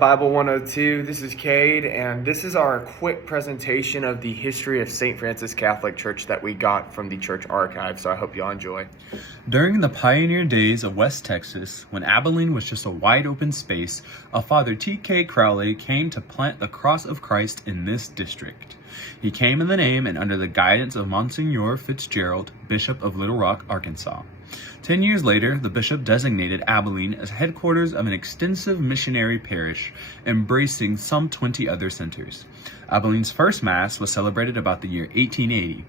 Bible 102? This is Cade, and this is our quick presentation of the history of St. Francis Catholic Church that we got from the church archive, so I hope y'all enjoy. During the pioneer days of West Texas, when Abilene was just a wide open space, a Father T.K. Crowley came to plant the cross of Christ in this district. He came in the name and under the guidance of Monsignor Fitzgerald, Bishop of Little Rock, Arkansas. 10 years later, the bishop designated Abilene as headquarters of an extensive missionary parish, embracing some 20 other centers. Abilene's first Mass was celebrated about the year 1880.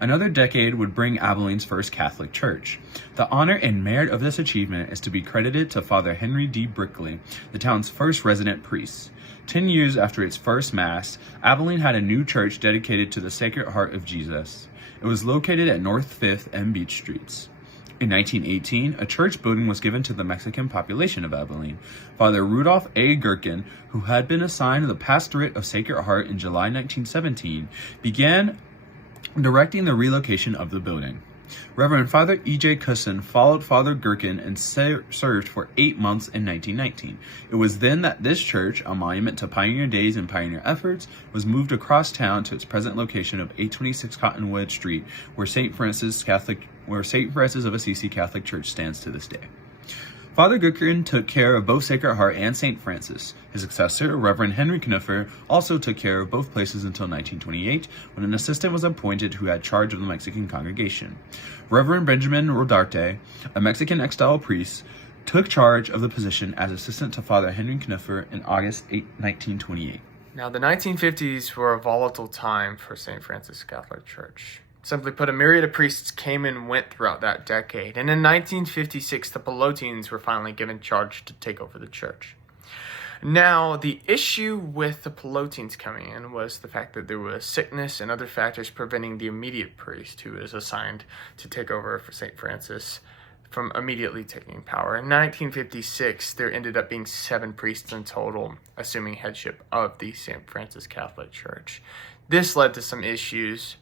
Another decade would bring Abilene's first Catholic church. The honor and merit of this achievement is to be credited to Father Henry D. Brickley, the town's first resident priest. 10 years after its first Mass, Abilene had a new church dedicated to the Sacred Heart of Jesus. It was located at North 5th and Beach Streets. In 1918, a church building was given to the Mexican population of Abilene. Father Rudolph A. Gherkin, who had been assigned the pastorate of Sacred Heart in July 1917, began directing the relocation of the building. Reverend Father E.J. Cusson followed Father Gherkin and served for 8 months in 1919. It was then that this church, a monument to pioneer days and pioneer efforts, was moved across town to its present location of 826 Cottonwood Street, where St. Francis of Assisi Catholic Church stands to this day. Father Gherkin took care of both Sacred Heart and St. Francis. His successor, Reverend Henry Knuffer, also took care of both places until 1928, when an assistant was appointed who had charge of the Mexican congregation. Reverend Benjamin Rodarte, a Mexican exile priest, took charge of the position as assistant to Father Henry Knuffer in August 1928. Now, the 1950s were a volatile time for St. Francis Catholic Church. Simply put, a myriad of priests came and went throughout that decade, and in 1956, the Pallottines were finally given charge to take over the church. Now, the issue with the Pallottines coming in was the fact that there was sickness and other factors preventing the immediate priest who was assigned to take over for St. Francis from immediately taking power. In 1956, there ended up being 7 priests in total, assuming headship of the St. Francis Catholic Church. This led to some issues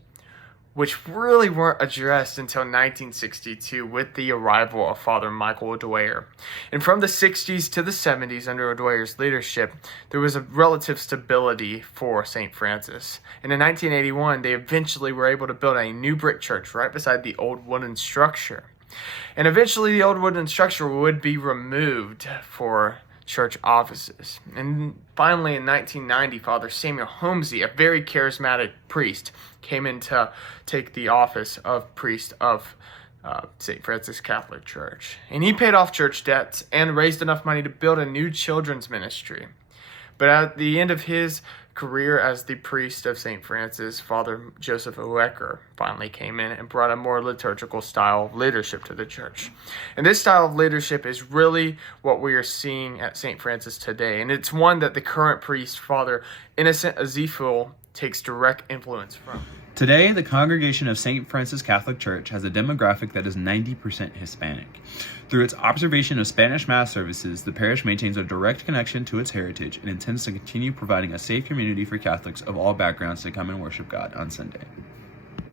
which really weren't addressed until 1962 with the arrival of Father Michael Dwyer. And from the 60s to the 70s, under Dwyer's leadership, there was a relative stability for St. Francis. And in 1981, they eventually were able to build a new brick church right beside the old wooden structure. And eventually, the old wooden structure would be removed for church offices. And finally, in 1990, Father Samuel Holmesy, a very charismatic priest, came in to take the office of priest of St. Francis Catholic Church. And he paid off church debts and raised enough money to build a new children's ministry. But at the end of his career as the priest of St. Francis, Father Joseph Oecker finally came in and brought a more liturgical style of leadership to the church. And this style of leadership is really what we are seeing at St. Francis today. And it's one that the current priest, Father Innocent Aziful, takes direct influence from. Today, the congregation of St. Francis Catholic Church has a demographic that is 90% Hispanic. Through its observation of Spanish Mass services, the parish maintains a direct connection to its heritage and intends to continue providing a safe community for Catholics of all backgrounds to come and worship God on Sunday.